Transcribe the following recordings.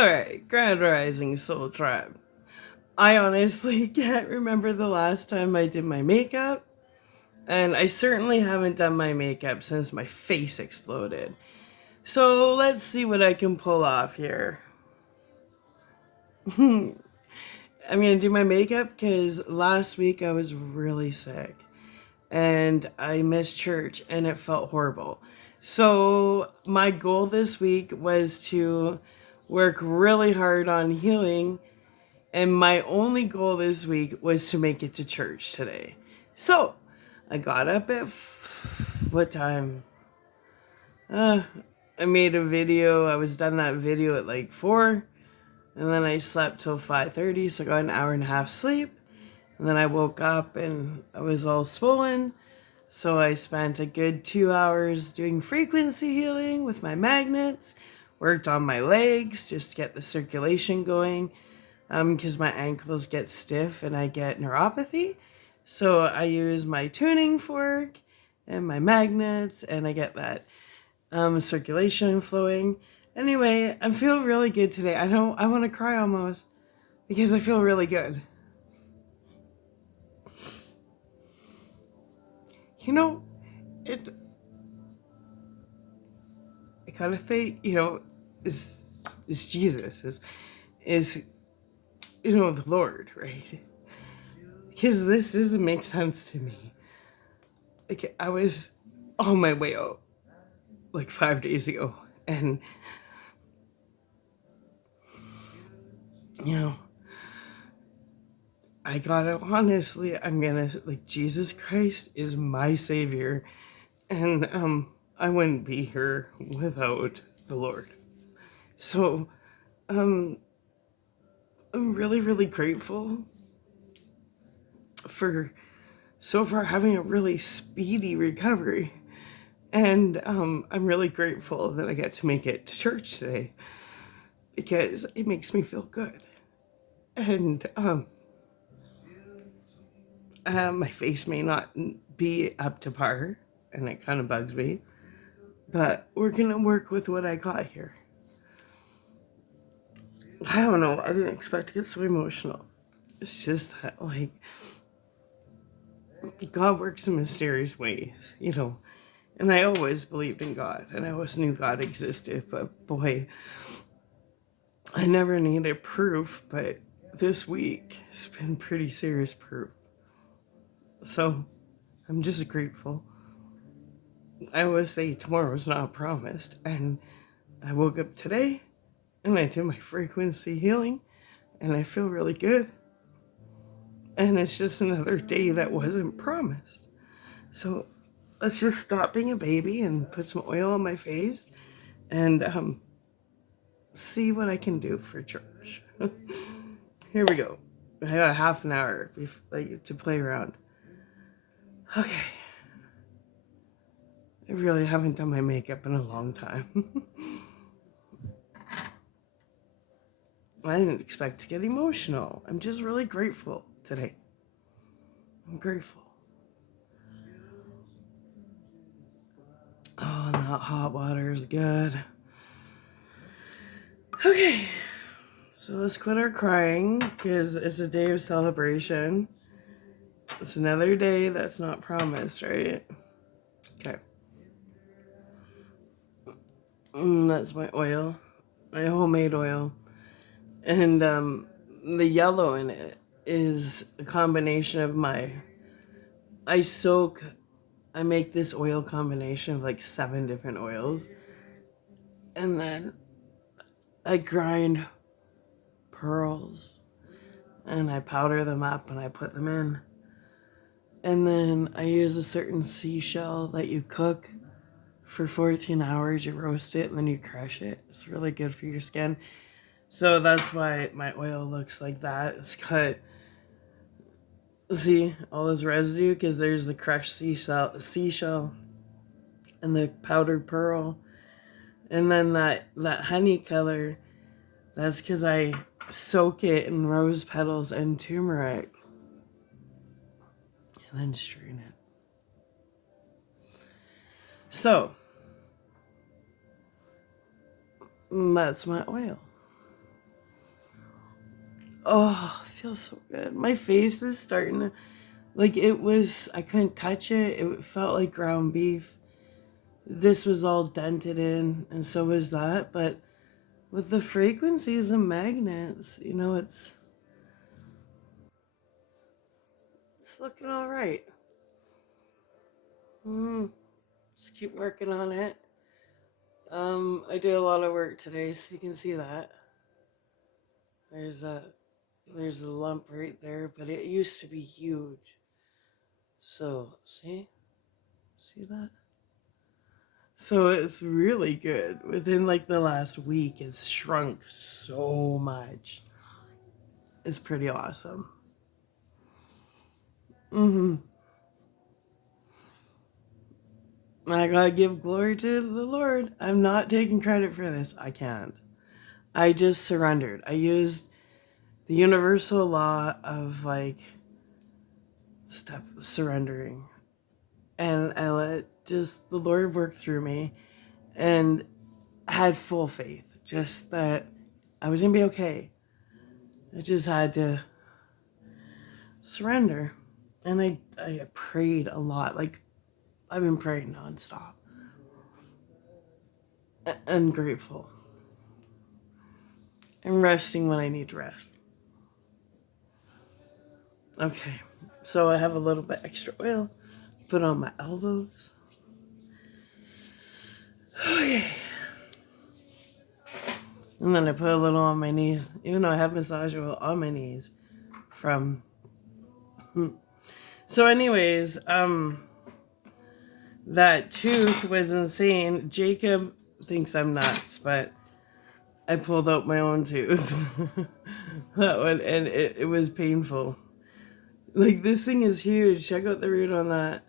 Alright, Grand Rising Soul Tribe. I honestly can't remember the last time I did my makeup, and I certainly haven't done my makeup since my face exploded. So let's see what I can pull off here. I'm gonna do my makeup because last week I was really sick and I missed church and it felt horrible. So my goal this week was to work really hard on healing. And my only goal this week was to make it to church today. So I got up at what time? I made a video. I was done that video at like 4. And then I slept till 5:30. So I got an hour and a half sleep. And then I woke up and I was all swollen. So I spent a good 2 hours doing frequency healing with my magnets. Worked on my legs just to get the circulation going. Because my ankles get stiff and I get neuropathy. So I use my tuning fork and my magnets and I get that circulation flowing. Anyway, I feel really good today. I want to cry almost because I feel really good. You know, it I kind of think, is Jesus, is the Lord, right? Because this doesn't make sense to me. Like, I was on my way out like 5 days ago, and I gotta honestly, I'm gonna like, Jesus Christ is my savior, and I wouldn't be here without the Lord. So I'm really, really grateful for so far having a really speedy recovery. And I'm really grateful that I get to make it to church today because it makes me feel good. And my face may not be up to par, and it kind of bugs me, but we're gonna work with what I got here. I don't know, I didn't expect to get so emotional. It's just that, like, God works in mysterious ways, and I always believed in God, and I always knew God existed, but boy, I never needed proof, but this week has been pretty serious proof. So I'm just grateful. I always say tomorrow's not promised, and I woke up today and I did my frequency healing and I feel really good. And it's just another day that wasn't promised. So let's just stop being a baby and put some oil on my face and see what I can do for church. Here we go. I got a half an hour to play around. Okay. I really haven't done my makeup in a long time. I didn't expect to get emotional. I'm just really grateful today. I'm grateful. Oh, and that hot water is good. Okay, so let's quit our crying because it's a day of celebration. It's another day that's not promised, right? Okay. That's my oil, my homemade oil. And the yellow in it is a combination of I make this oil combination of like 7 different oils. And then I grind pearls and I powder them up and I put them in. And then I use a certain seashell that you cook for 14 hours. You roast it and then you crush it. It's really good for your skin. So that's why my oil looks like that. It's got, see, all this residue because there's the crushed seashell and the powdered pearl. And then that honey color, that's because I soak it in rose petals and turmeric. And then strain it. So, that's my oil. Oh, it feels so good. My face is starting to, like, I couldn't touch it. It felt like ground beef. This was all dented in, and so was that. But with the frequencies and magnets, it's looking all right. Just keep working on it. I did a lot of work today, so you can see that. There's a there's a lump right there, but it used to be huge. So see that? So it's really good. Within like the last week, it's shrunk so much. It's pretty awesome. hmm I gotta give glory to the Lord. I'm not taking credit for this. I can't. I just surrendered. I used the universal law of like step surrendering, and I let just the Lord work through me, and had full faith, just that I was gonna be okay. I just had to surrender, and I prayed a lot. Like I've been praying nonstop, and grateful, and resting when I need to rest. Okay, so I have a little bit extra oil. Put on my elbows. Okay. And then I put a little on my knees, even though I have massage oil on my knees from. So, anyways, that tooth was insane. Jacob thinks I'm nuts, but I pulled out my own tooth. That one, and it was painful. Like, this thing is huge. Check out the root on that.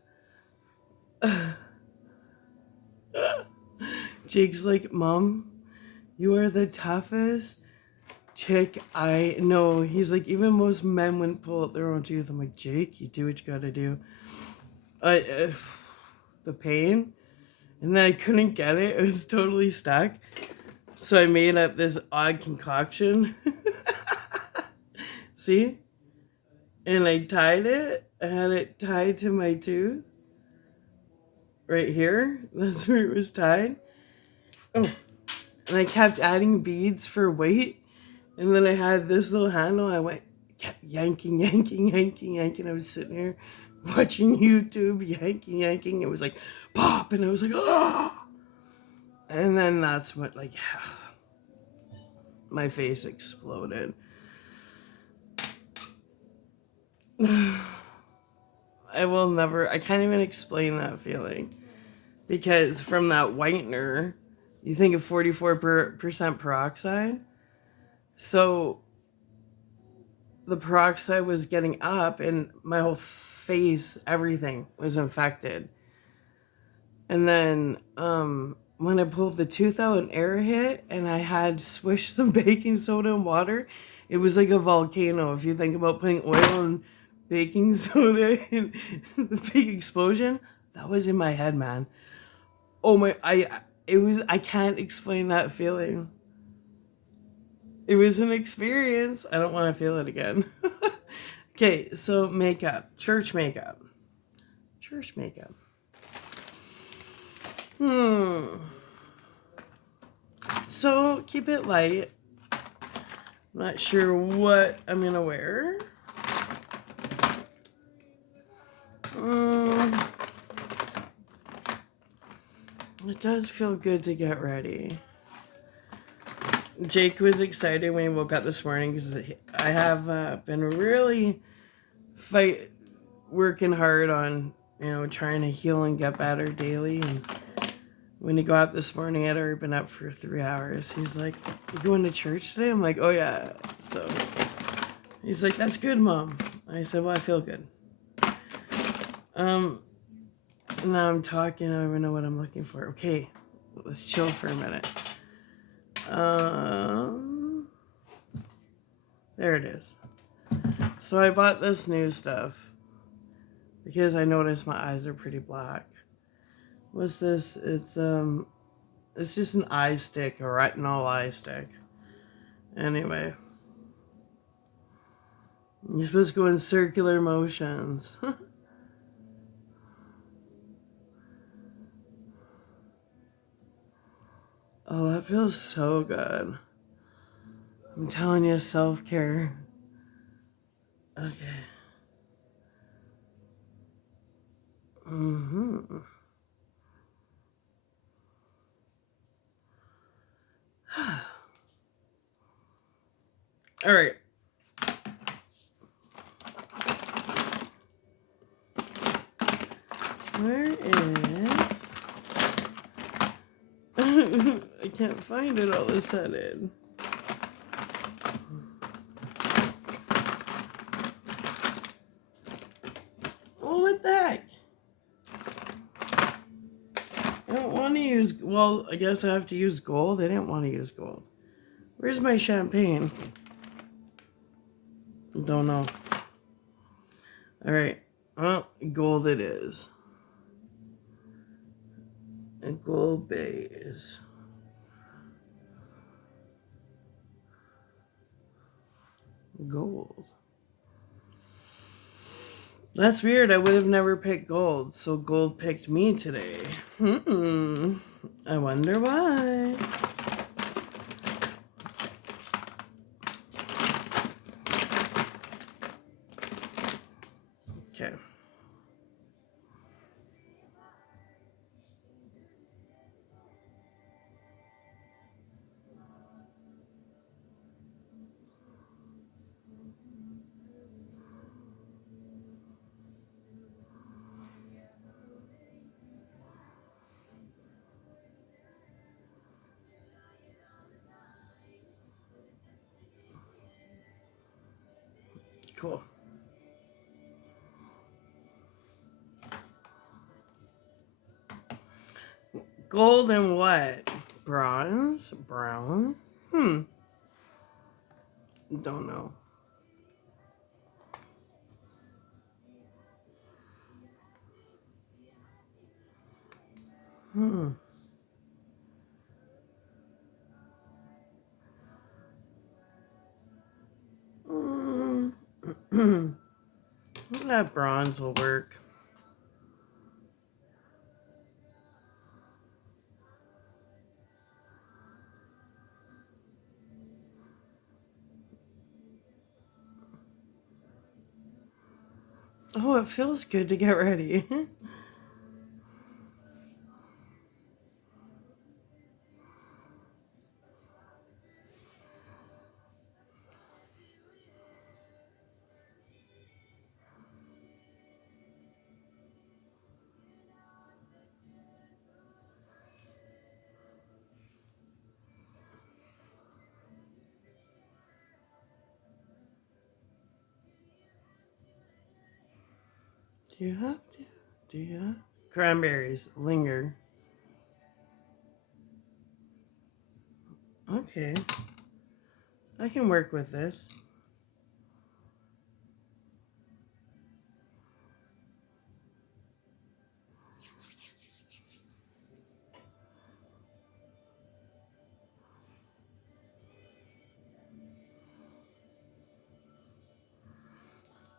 Jake's like, Mom, you are the toughest chick I know. He's like, even most men wouldn't pull out their own tooth. I'm like, Jake, you do what you gotta do. The pain, and then I couldn't get it. It was totally stuck. So I made up this odd concoction. See? And I tied it. I had it tied to my tooth. Right here. That's where it was tied. Oh. And I kept adding beads for weight. And then I had this little handle. I kept yanking. I was sitting here watching YouTube, yanking. It was like pop, and I was like, ah. And then that's what, like, my face exploded. I can't even explain that feeling. Because from that whitener, you think of 44% peroxide. So the peroxide was getting up, and my whole face, everything was infected. And then when I pulled the tooth out and air hit, and I had swished some baking soda and water, it was like a volcano. If you think about putting oil and baking soda in the big explosion, that was in my head, man. Oh my, I can't explain that feeling. It was an experience. I don't want to feel it again. Okay, so makeup, church makeup. So keep it light. Not sure what I'm gonna wear. It does feel good to get ready. Jake was excited when he woke up this morning because I have been really working hard on trying to heal and get better daily. And when he got up this morning, I'd already been up for 3 hours. He's like, "You going to church today?" I'm like, "Oh yeah." So he's like, "That's good, Mom." I said, "Well, I feel good." Now I'm talking. I don't even know what I'm looking for. Okay, let's chill for a minute. There it is. So I bought this new stuff because I noticed my eyes are pretty black. What's this? It's just an eye stick, a retinol eye stick. Anyway, You're supposed to go in circular motions. Oh, that feels so good. I'm telling you, self-care. Okay. Mm-hmm. All right. Where is... I can't find it all of a sudden. Oh, what the heck? I don't want to use... Well, I guess I have to use gold. I didn't want to use gold. Where's my champagne? Don't know. All right. Well, gold it is. And gold base. Gold. That's weird. I would have never picked gold, so gold picked me today. I wonder why. Okay. Cool. Gold and what? Bronze? Brown? Don't know. Hmm. That bronze will work. Oh, it feels good to get ready. Do you have to? Do you have? Cranberries. Linger. Okay. I can work with this.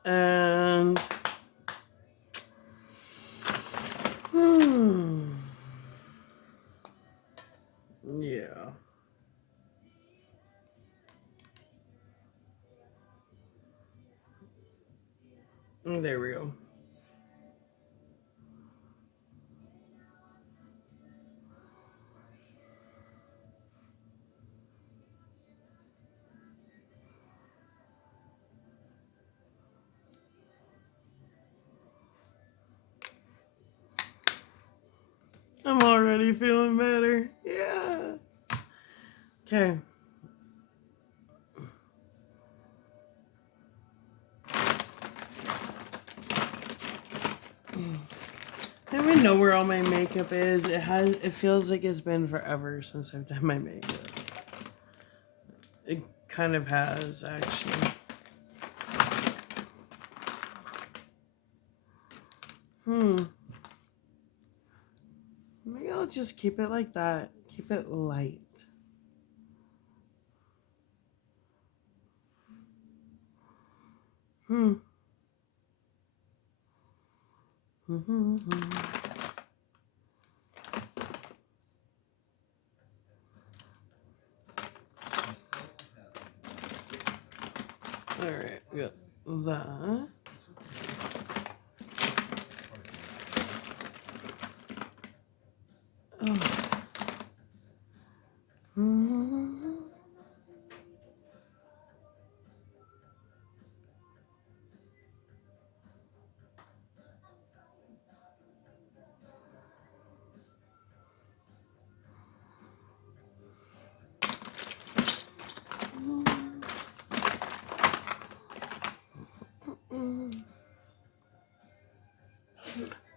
And yeah. There we go. I'm already feeling better. Yeah. Okay. I don't even know where all my makeup is. It feels like it's been forever since I've done my makeup. It kind of has, actually. Maybe I'll just keep it like that. Keep it light. Hmm. Mm-hmm. All right, we got that. Oh. Mm-hmm.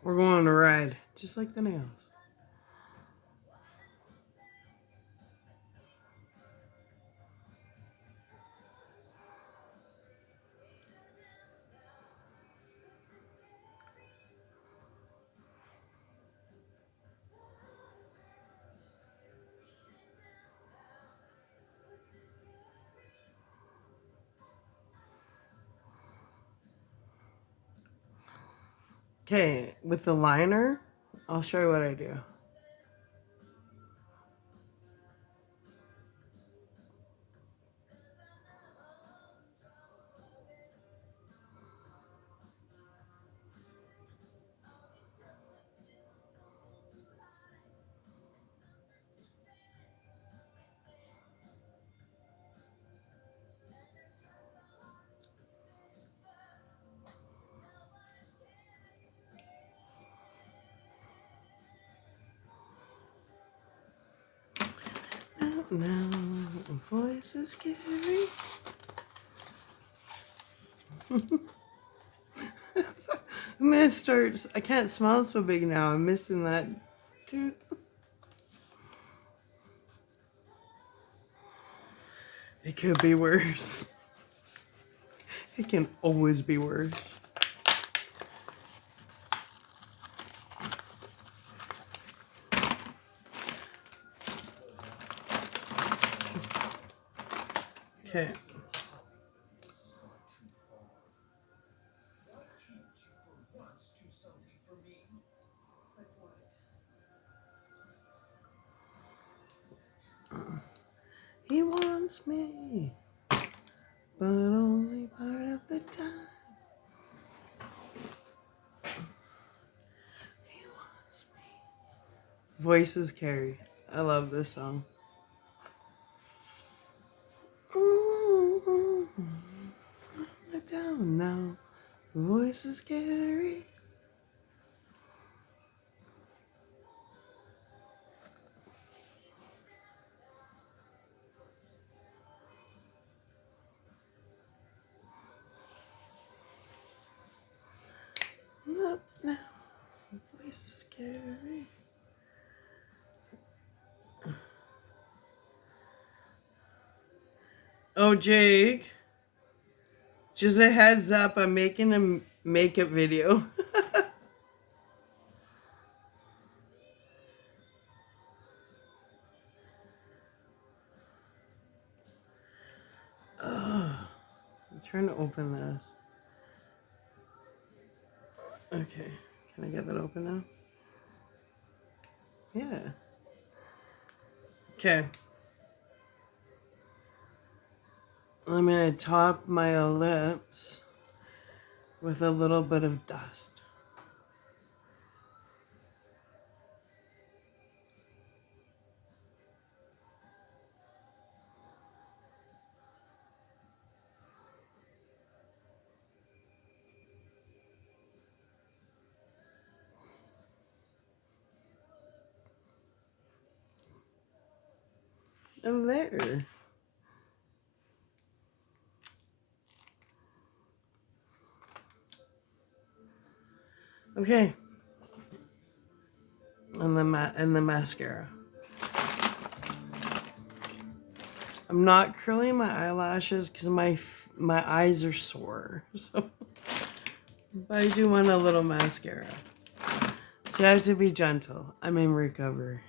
We're going on a ride, just like the nails. Okay, with the liner, I'll show you what I do. Now, voices scary. I'm gonna start. I can't smile so big now. I'm missing that tooth. It could be worse. It can always be worse. Okay. He wants me, but only part of the time. He wants me. Voices carry. I love this song. Let down now. Voices carry. Up now. Voices carry. Oh, Jake. Just a heads up, I'm making a makeup video. I'm trying to open this. Okay, can I get that open now? Yeah. Okay. I'm gonna top my lips with a little bit of dust. And there. Okay. And the mascara. I'm not curling my eyelashes because my eyes are sore. So, but I do want a little mascara. So I have to be gentle. I'm in recovery.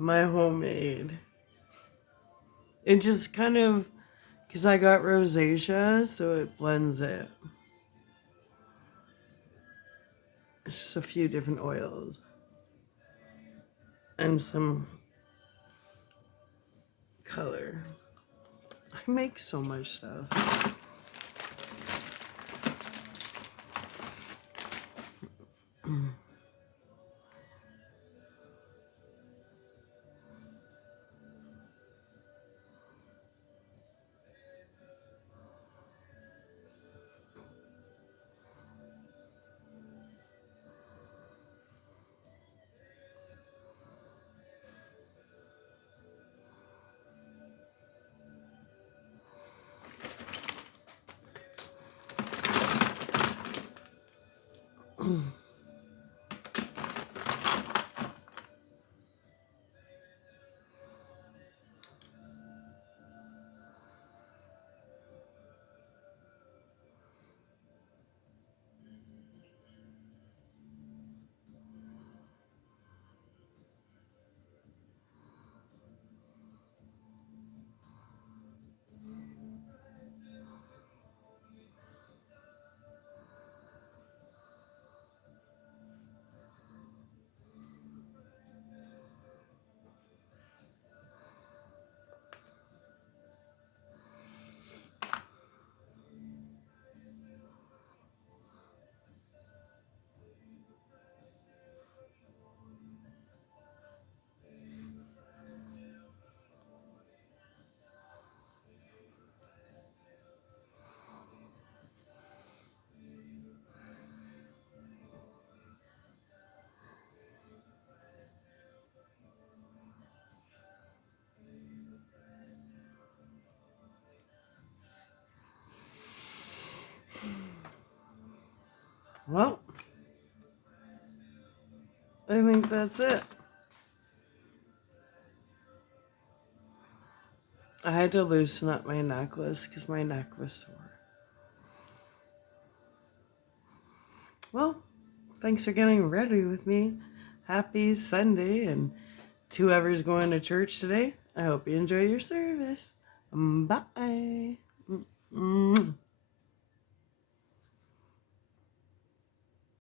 my homemade. It just kind of, because I got rosacea, so it blends it. It's just a few different oils and some color. I make so much stuff. Well, I think that's it. I had to loosen up my necklace because my neck was sore. Well, thanks for getting ready with me. Happy Sunday, and to whoever's going to church today, I hope you enjoy your service. Bye.